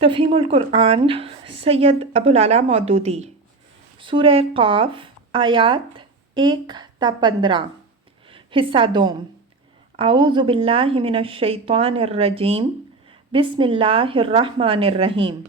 تفہیم القرآن سید ابوالعلا مودودی سورہ قاف آیات 1 تا 15 حصہ دوم اعوذ باللہ من الشیطان الرجیم بسم اللہ الرحمن الرحیم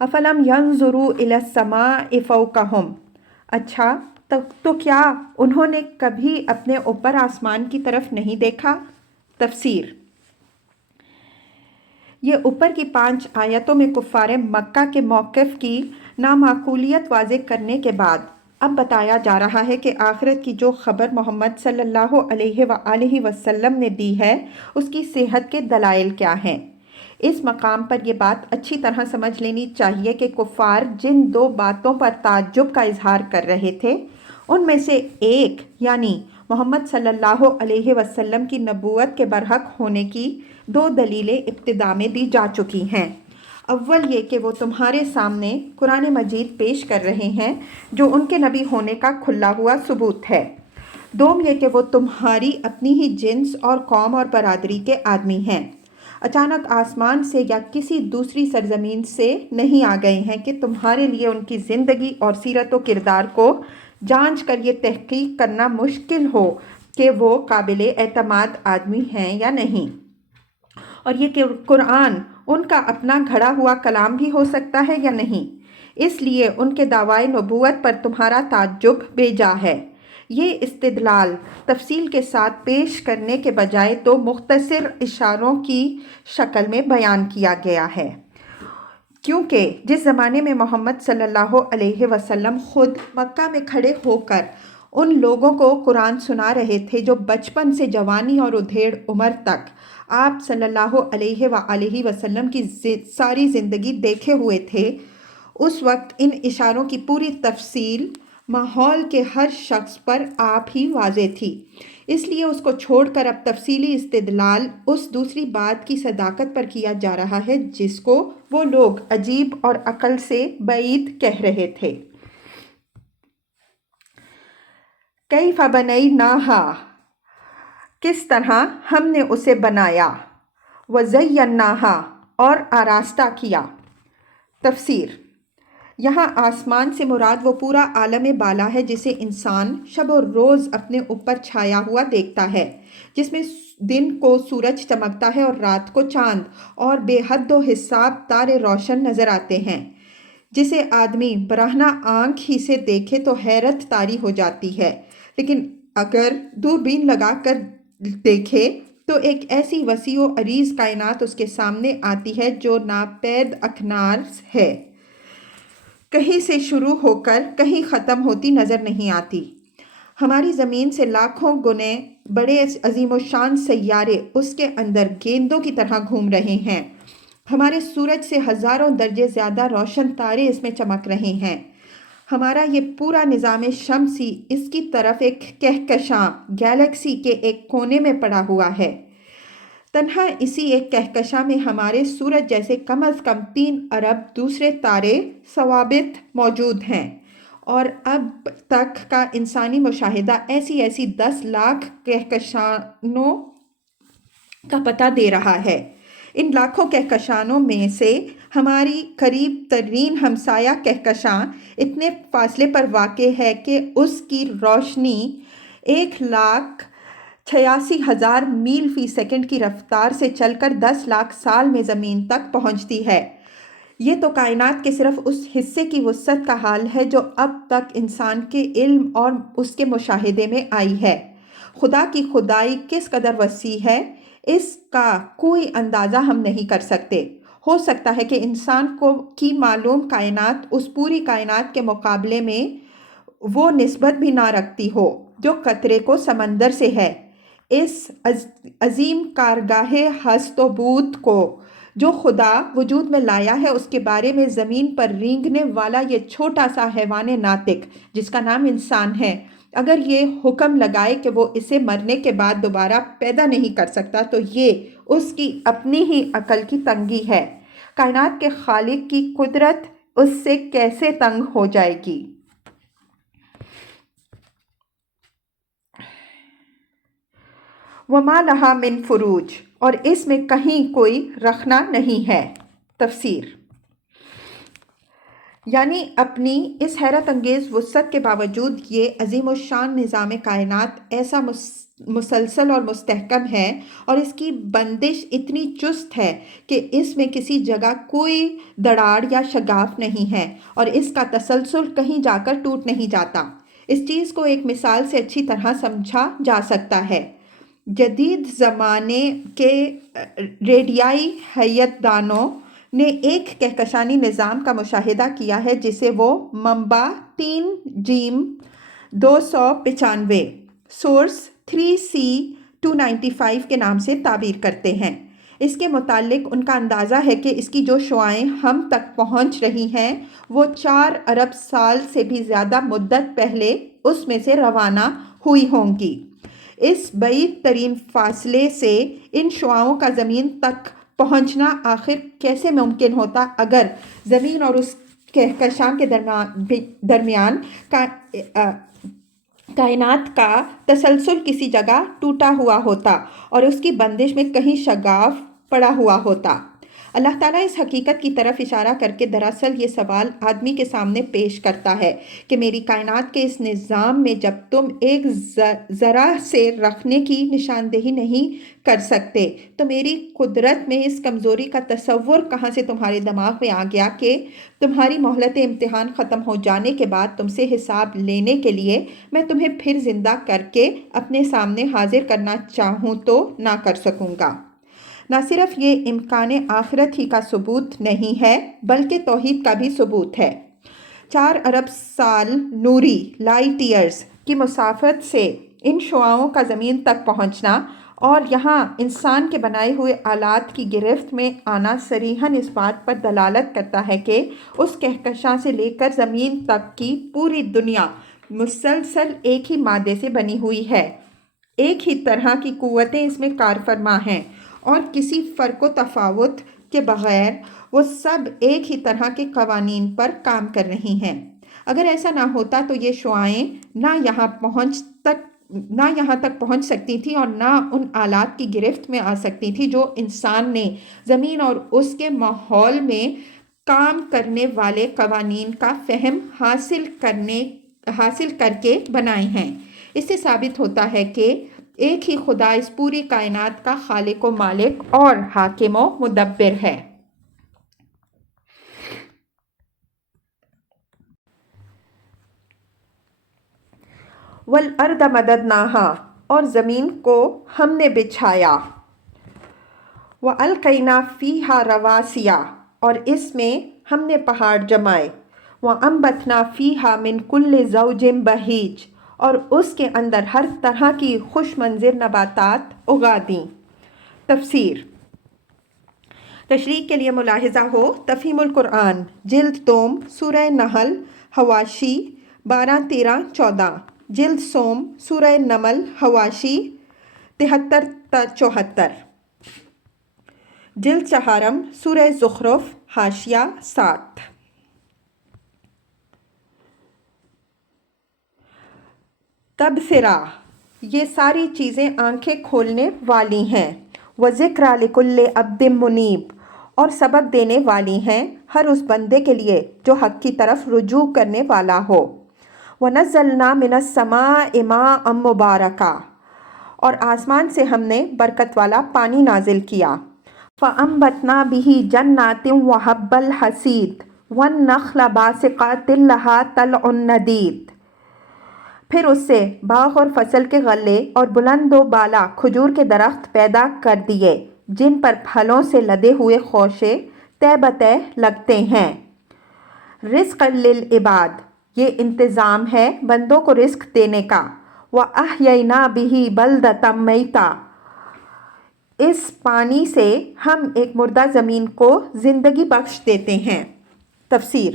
افلم ینظروا الی السماء فوقہم اچھا تو کیا انہوں نے کبھی اپنے اوپر آسمان کی طرف نہیں دیکھا؟ تفسیر یہ اوپر کی 5 آیتوں میں کفار مکہ کے موقف کی نامعقولیت واضح کرنے کے بعد اب بتایا جا رہا ہے کہ آخرت کی جو خبر محمد صلی اللہ علیہ وآلہ وسلم نے دی ہے اس کی صحت کے دلائل کیا ہیں۔ اس مقام پر یہ بات اچھی طرح سمجھ لینی چاہیے کہ کفار جن 2 باتوں پر تعجب کا اظہار کر رہے تھے ان میں سے ایک یعنی محمد صلی اللہ علیہ وسلم کی نبوت کے برحق ہونے کی 2 دلیلیں ابتدا میں دی جا چکی ہیں۔ اول یہ کہ وہ تمہارے سامنے قرآن مجید پیش کر رہے ہیں جو ان کے نبی ہونے کا کھلا ہوا ثبوت ہے۔ دوم یہ کہ وہ تمہاری اپنی ہی جنس اور قوم اور برادری کے آدمی ہیں، اچانک آسمان سے یا کسی دوسری سرزمین سے نہیں آ گئے ہیں کہ تمہارے لیے ان کی زندگی اور سیرت و کردار کو جانچ کر یہ تحقیق کرنا مشکل ہو کہ وہ قابل اعتماد آدمی ہیں یا نہیں، اور یہ کہ قرآن ان کا اپنا گھڑا ہوا کلام بھی ہو سکتا ہے یا نہیں۔ اس لیے ان کے دعوی نبوت پر تمہارا تعجب بے جا ہے۔ یہ استدلال تفصیل کے ساتھ پیش کرنے کے بجائے 2 مختصر اشاروں کی شکل میں بیان کیا گیا ہے، کیونکہ جس زمانے میں محمد صلی اللہ علیہ وسلم خود مکہ میں کھڑے ہو کر ان لوگوں کو قرآن سنا رہے تھے جو بچپن سے جوانی اور ادھیڑ عمر تک آپ صلی اللہ علیہ وآلہ وسلم کی ساری زندگی دیکھے ہوئے تھے، اس وقت ان اشاروں کی پوری تفصیل ماحول کے ہر شخص پر آپ ہی واضح تھی۔ اس لیے اس کو چھوڑ کر اب تفصیلی استدلال اس دوسری بات کی صداقت پر کیا جا رہا ہے جس کو وہ لوگ عجیب اور عقل سے بعید کہہ رہے تھے۔ کیف بنیناہا کس طرح ہم نے اسے بنایا، وزیناہا اور آراستہ کیا۔ تفسیر یہاں آسمان سے مراد وہ پورا عالم بالا ہے جسے انسان شب و روز اپنے اوپر چھایا ہوا دیکھتا ہے، جس میں دن کو سورج چمکتا ہے اور رات کو چاند اور بے حد و حساب تارے روشن نظر آتے ہیں، جسے آدمی برہنہ آنکھ ہی سے دیکھے تو حیرت طاری ہو جاتی ہے، لیکن اگر دوربین لگا کر دیکھے تو ایک ایسی وسیع و عریض کائنات اس کے سامنے آتی ہے جو ناپید اکناز ہے، کہیں سے شروع ہو کر کہیں ختم ہوتی نظر نہیں آتی۔ ہماری زمین سے لاکھوں گنے بڑے عظیم و شان سیارے اس کے اندر گیندوں کی طرح گھوم رہے ہیں، ہمارے سورج سے ہزاروں درجے زیادہ روشن تارے اس میں چمک رہے ہیں، ہمارا یہ پورا نظام شمسی اس کی طرف ایک کہکشاں گیلیکسی کے ایک کونے میں پڑا ہوا ہے۔ تنہا اسی ایک کہکشاں میں ہمارے سورج جیسے کم از کم 3 ارب دوسرے تارے ثوابت موجود ہیں، اور اب تک کا انسانی مشاہدہ ایسی 10 لاکھ کہکشانوں کا پتہ دے رہا ہے۔ ان لاکھوں کہکشانوں میں سے ہماری قریب ترین ہمسایہ کہکشاں اتنے فاصلے پر واقع ہے کہ اس کی روشنی 1,86,000 میل فی سیکنڈ کی رفتار سے چل کر 10 لاکھ سال میں زمین تک پہنچتی ہے۔ یہ تو کائنات کے صرف اس حصے کی وسعت کا حال ہے جو اب تک انسان کے علم اور اس کے مشاہدے میں آئی ہے۔ خدا کی خدائی کس قدر وسیع ہے اس کا کوئی اندازہ ہم نہیں کر سکتے۔ ہو سکتا ہے کہ انسان کی معلوم کائنات اس پوری کائنات کے مقابلے میں وہ نسبت بھی نہ رکھتی ہو جو قطرے کو سمندر سے ہے۔ اس عظیم کارگاہ ہست و بود کو جو خدا وجود میں لایا ہے اس کے بارے میں زمین پر رینگنے والا یہ چھوٹا سا حیوان ناطق جس کا نام انسان ہے، اگر یہ حکم لگائے کہ وہ اسے مرنے کے بعد دوبارہ پیدا نہیں کر سکتا تو یہ اس کی اپنی ہی عقل کی تنگی ہے۔ کائنات کے خالق کی قدرت اس سے کیسے تنگ ہو جائے گی؟ وَمَا لَهَا مِن فُرُوجٍ اور اس میں کہیں کوئی رخنہ نہیں ہے۔ تفسیر یعنی اپنی اس حیرت انگیز وسعت کے باوجود یہ عظیم الشان نظام کائنات ایسا مسلسل اور مستحکم ہے اور اس کی بندش اتنی چست ہے کہ اس میں کسی جگہ کوئی دراڑ یا شگاف نہیں ہے اور اس کا تسلسل کہیں جا کر ٹوٹ نہیں جاتا۔ اس چیز کو ایک مثال سے اچھی طرح سمجھا جا سکتا ہے۔ جدید زمانے کے ریڈیائی حیت دانوں نے ایک کہکشانی نظام کا مشاہدہ کیا ہے جسے وہ منبع 3 جیم 295 سورس 3C 295 کے نام سے تعبیر کرتے ہیں۔ اس کے متعلق ان کا اندازہ ہے کہ اس کی جو شعاعیں ہم تک پہنچ رہی ہیں وہ 4 ارب سال سے بھی زیادہ مدت پہلے اس میں سے روانہ ہوئی ہوں گی۔ اس بعید ترین فاصلے سے ان شعاعوں کا زمین تک پہنچنا آخر کیسے ممکن ہوتا اگر زمین اور اس کہکشاں کے درمیان کائنات کا تسلسل کسی جگہ ٹوٹا ہوا ہوتا اور اس کی بندش میں کہیں شگاف پڑا ہوا ہوتا۔ اللہ تعالیٰ اس حقیقت کی طرف اشارہ کر کے دراصل یہ سوال آدمی کے سامنے پیش کرتا ہے کہ میری کائنات کے اس نظام میں جب تم ایک ذرہ سے رکھنے کی نشاندہی نہیں کر سکتے تو میری قدرت میں اس کمزوری کا تصور کہاں سے تمہارے دماغ میں آ گیا کہ تمہاری مہلت امتحان ختم ہو جانے کے بعد تم سے حساب لینے کے لیے میں تمہیں پھر زندہ کر کے اپنے سامنے حاضر کرنا چاہوں تو نہ کر سکوں گا۔ نہ صرف یہ امکان آخرت ہی کا ثبوت نہیں ہے بلکہ توحید کا بھی ثبوت ہے۔ 4 ارب سال نوری لائٹ ایئرز کی مسافت سے ان شعاعوں کا زمین تک پہنچنا اور یہاں انسان کے بنائے ہوئے آلات کی گرفت میں آنا صریحاً اس بات پر دلالت کرتا ہے کہ اس کہکشاں سے لے کر زمین تک کی پوری دنیا مسلسل ایک ہی مادے سے بنی ہوئی ہے۔ ایک ہی طرح کی قوتیں اس میں کار فرما ہیں اور کسی فرق و تفاوت کے بغیر وہ سب ایک ہی طرح کے قوانین پر کام کر رہی ہیں۔ اگر ایسا نہ ہوتا تو یہ شعاعیں نہ یہاں تک پہنچ سکتی تھیں اور نہ ان آلات کی گرفت میں آ سکتی تھی جو انسان نے زمین اور اس کے ماحول میں کام کرنے والے قوانین کا فہم حاصل کر کے بنائے ہیں۔ اس سے ثابت ہوتا ہے کہ ایک ہی خدا اس پوری کائنات کا خالق و مالک اور حاکم و مدبر ہے۔ وَالْأَرْضَ مَدَدْنَاهَا اور زمین کو ہم نے بچھایا۔ وَأَلْقَيْنَا فِيهَا رَوَاسِيَ اور اس میں ہم نے پہاڑ جمائے۔ وَأَنبَتْنَا فِيهَا مِن كُلِّ زَوْجٍ بَهِيجٍ اور اس کے اندر ہر طرح کی خوش منظر نباتات اگا دیں۔ تفسیر تشریح کے لیے ملاحظہ ہو تفہیم القرآن جلد دوم سورہ نحل حواشی 12-13-14 جلد سوم سورہ نمل حواشی 73-74 جلد چہارم سورہ زخرف حاشیہ 7۔ تبصرہ یہ ساری چیزیں آنکھیں کھولنے والی ہیں۔ وَذِكْرَى لِكُلِّ عَبْدٍ مُنِيبٍ اور سبق دینے والی ہیں ہر اس بندے کے لیے جو حق کی طرف رجوع کرنے والا ہو۔ وَنَزَّلْنَا مِنَ السَّمَاءِ مَاءً مُبَارَكًا اور آسمان سے ہم نے برکت والا پانی نازل کیا۔ فَأَنبَتْنَا بِهِ جَنَّاتٍ وَحَبَّ الْحَصِيدِ وَالنَّخْلَ بَاسِقَاتٍ لَهَا طَلْعٌ نَضِيدٌ پھر اس سے باغ اور فصل کے غلے اور بلند و بالا کھجور کے درخت پیدا کر دیے جن پر پھلوں سے لدے ہوئے خوشے تہ بتہ لگتے ہیں۔ رزقًا للعباد یہ انتظام ہے بندوں کو رزق دینے کا۔ وَأَحْيَيْنَا بِهِ بَلْدَةً مَيْتًا اس پانی سے ہم ایک مردہ زمین کو زندگی بخش دیتے ہیں۔ تفسیر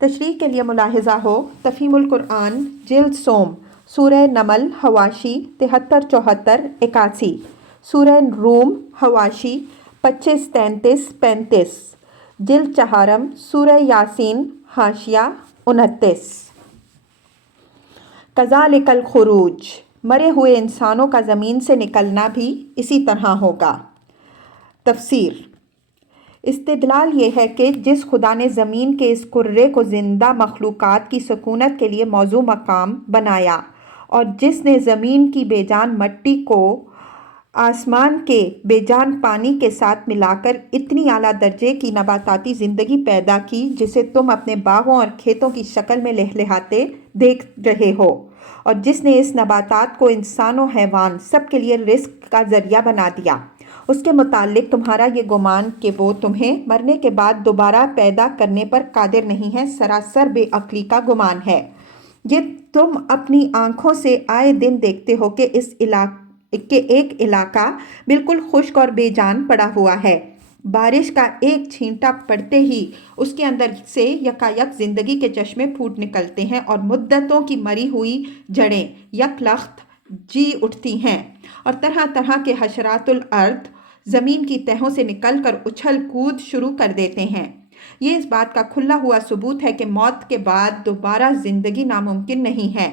تشریح کے لیے ملاحظہ ہو تفہیم القرآن جلد سوم سورہ نمل حواشی 73-74-81 سورہ روم حواشی 25-33-35 جلد چہارم سورہ یاسین حاشیہ 29۔ کذالک الخروج مرے ہوئے انسانوں کا زمین سے نکلنا بھی اسی طرح ہوگا۔ تفسیر استدلال یہ ہے کہ جس خدا نے زمین کے اس کرے کو زندہ مخلوقات کی سکونت کے لیے موزوں مقام بنایا، اور جس نے زمین کی بے جان مٹی کو آسمان کے بے جان پانی کے ساتھ ملا کر اتنی اعلیٰ درجے کی نباتاتی زندگی پیدا کی جسے تم اپنے باغوں اور کھیتوں کی شکل میں لہلہاتے دیکھ رہے ہو، اور جس نے اس نباتات کو انسان و حیوان سب کے لیے رزق کا ذریعہ بنا دیا، اس کے متعلق تمہارا یہ گمان کہ وہ تمہیں مرنے کے بعد دوبارہ پیدا کرنے پر قادر نہیں ہے سراسر بے عقلی کا گمان ہے۔ یہ تم اپنی آنکھوں سے آئے دن دیکھتے ہو کہ ایک علاقہ بالکل خشک اور بے جان پڑا ہوا ہے، بارش کا ایک چھینٹا پڑتے ہی اس کے اندر سے یکایک زندگی کے چشمے پھوٹ نکلتے ہیں اور مدتوں کی مری ہوئی جڑیں یک لخت جی اٹھتی ہیں، اور طرح طرح کے حشرات الارض زمین کی تہوں سے نکل کر اچھل کود شروع کر دیتے ہیں۔ یہ اس بات کا کھلا ہوا ثبوت ہے کہ موت کے بعد دوبارہ زندگی ناممکن نہیں ہے۔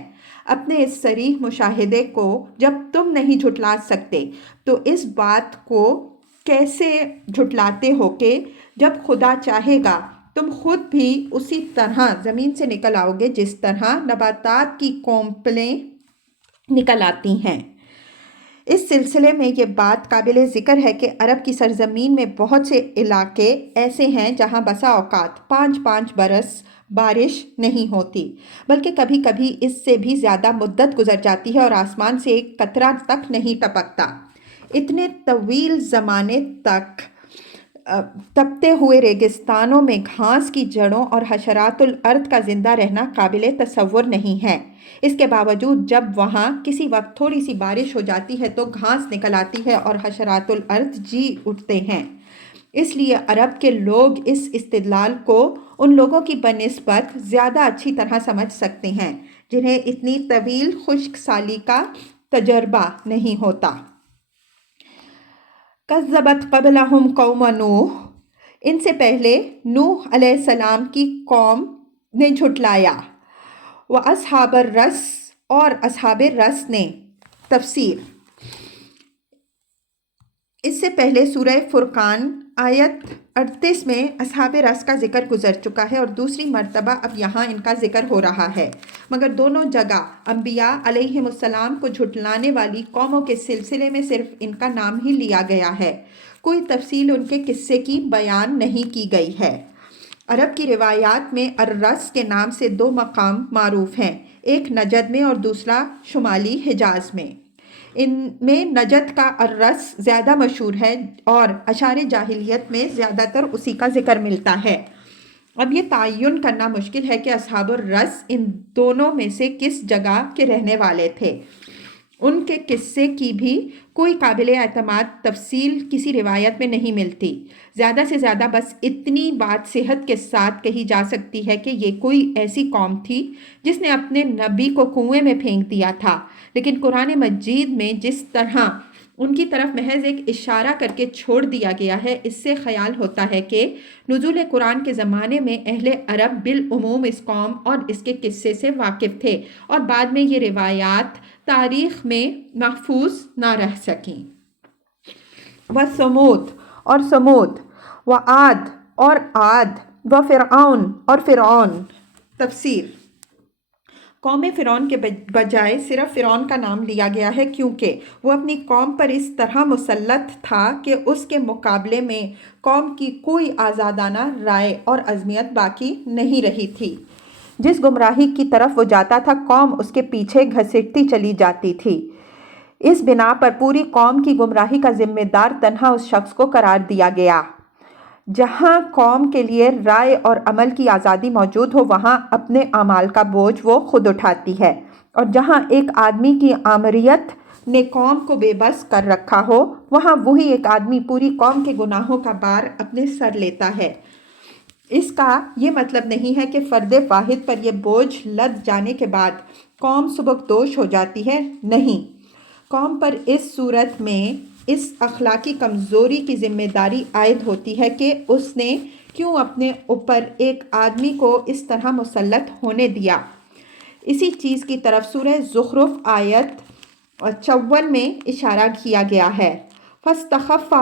اپنے اس صریح مشاہدے کو جب تم نہیں جھٹلا سکتے تو اس بات کو کیسے جھٹلاتے ہو کہ جب خدا چاہے گا تم خود بھی اسی طرح زمین سے نکل آؤ گے جس طرح نباتات کی کونپلیں نکل آتی ہیں۔ اس سلسلے میں یہ بات قابل ذکر ہے کہ عرب کی سرزمین میں بہت سے علاقے ایسے ہیں جہاں بسا اوقات 5 برس بارش نہیں ہوتی، بلکہ کبھی کبھی اس سے بھی زیادہ مدت گزر جاتی ہے اور آسمان سے ایک قطرہ تک نہیں ٹپکتا۔ اتنے طویل زمانے تک تپتے ہوئے ریگستانوں میں گھاس کی جڑوں اور حشرات الارض کا زندہ رہنا قابل تصور نہیں ہے۔ اس کے باوجود جب وہاں کسی وقت تھوڑی سی بارش ہو جاتی ہے تو گھاس نکل آتی ہے اور حشرات الارض جی اٹھتے ہیں۔ اس لیے عرب کے لوگ اس استدلال کو ان لوگوں کی بنسبت زیادہ اچھی طرح سمجھ سکتے ہیں جنہیں اتنی طویل خشک سالی کا تجربہ نہیں ہوتا۔ کذبت قبلہم قوم نوح، ان سے پہلے نوح علیہ السلام کی قوم نے جھٹلایا، وَأَصْحَابَ الرَّسِّ، اور اصحاب رس نے۔ تفسیر۔ اس سے پہلے سورہ فرقان آیت 38 میں اصحاب رس کا ذکر گزر چکا ہے اور دوسری مرتبہ اب یہاں ان کا ذکر ہو رہا ہے، مگر دونوں جگہ انبیاء علیہم السلام کو جھٹلانے والی قوموں کے سلسلے میں صرف ان کا نام ہی لیا گیا ہے، کوئی تفصیل ان کے قصے کی بیان نہیں کی گئی ہے۔ عرب کی روایات میں الرس کے نام سے 2 مقام معروف ہیں، ایک نجد میں اور دوسرا شمالی حجاز میں۔ ان میں نجد کا الرس زیادہ مشہور ہے اور اشعار جاہلیت میں زیادہ تر اسی کا ذکر ملتا ہے۔ اب یہ تعین کرنا مشکل ہے کہ اصحاب الرس ان دونوں میں سے کس جگہ کے رہنے والے تھے۔ ان کے قصے کی بھی کوئی قابل اعتماد تفصیل کسی روایت میں نہیں ملتی، زیادہ سے زیادہ بس اتنی بات صحت کے ساتھ کہی جا سکتی ہے کہ یہ کوئی ایسی قوم تھی جس نے اپنے نبی کو کنویں میں پھینک دیا تھا، لیکن قرآن مجید میں جس طرح ان کی طرف محض ایک اشارہ کر کے چھوڑ دیا گیا ہے، اس سے خیال ہوتا ہے کہ نزول قرآن کے زمانے میں اہل عرب بالعموم اس قوم اور اس کے قصے سے واقف تھے اور بعد میں یہ روایات تاریخ میں محفوظ نہ رہ سکیں۔ وَثَمُودَ، اور سمود، وَعَاد، اور عاد، وَفِرْعَوْنَ، اور فرعون۔ تفسیر۔ قوم فرعون کے بجائے صرف فرعون کا نام لیا گیا ہے کیونکہ وہ اپنی قوم پر اس طرح مسلط تھا کہ اس کے مقابلے میں قوم کی کوئی آزادانہ رائے اور عظمیت باقی نہیں رہی تھی۔ جس گمراہی کی طرف وہ جاتا تھا قوم اس کے پیچھے گھسیٹتی چلی جاتی تھی۔ اس بنا پر پوری قوم کی گمراہی کا ذمہ دار تنہا اس شخص کو قرار دیا گیا۔ جہاں قوم کے لیے رائے اور عمل کی آزادی موجود ہو وہاں اپنے اعمال کا بوجھ وہ خود اٹھاتی ہے، اور جہاں ایک آدمی کی آمریت نے قوم کو بے بس کر رکھا ہو وہاں وہی ایک آدمی پوری قوم کے گناہوں کا بار اپنے سر لیتا ہے۔ اس کا یہ مطلب نہیں ہے کہ فرد واحد پر یہ بوجھ لد جانے کے بعد قوم سبکدوش ہو جاتی ہے، نہیں، قوم پر اس صورت میں اس اخلاقی کمزوری کی ذمہ داری عائد ہوتی ہے کہ اس نے کیوں اپنے اوپر ایک آدمی کو اس طرح مسلط ہونے دیا۔ اسی چیز کی طرف سورہ زخرف آیت 54 میں اشارہ کیا گیا ہے۔ فَاسْتَخَفَّ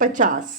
50।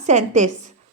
37,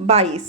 22।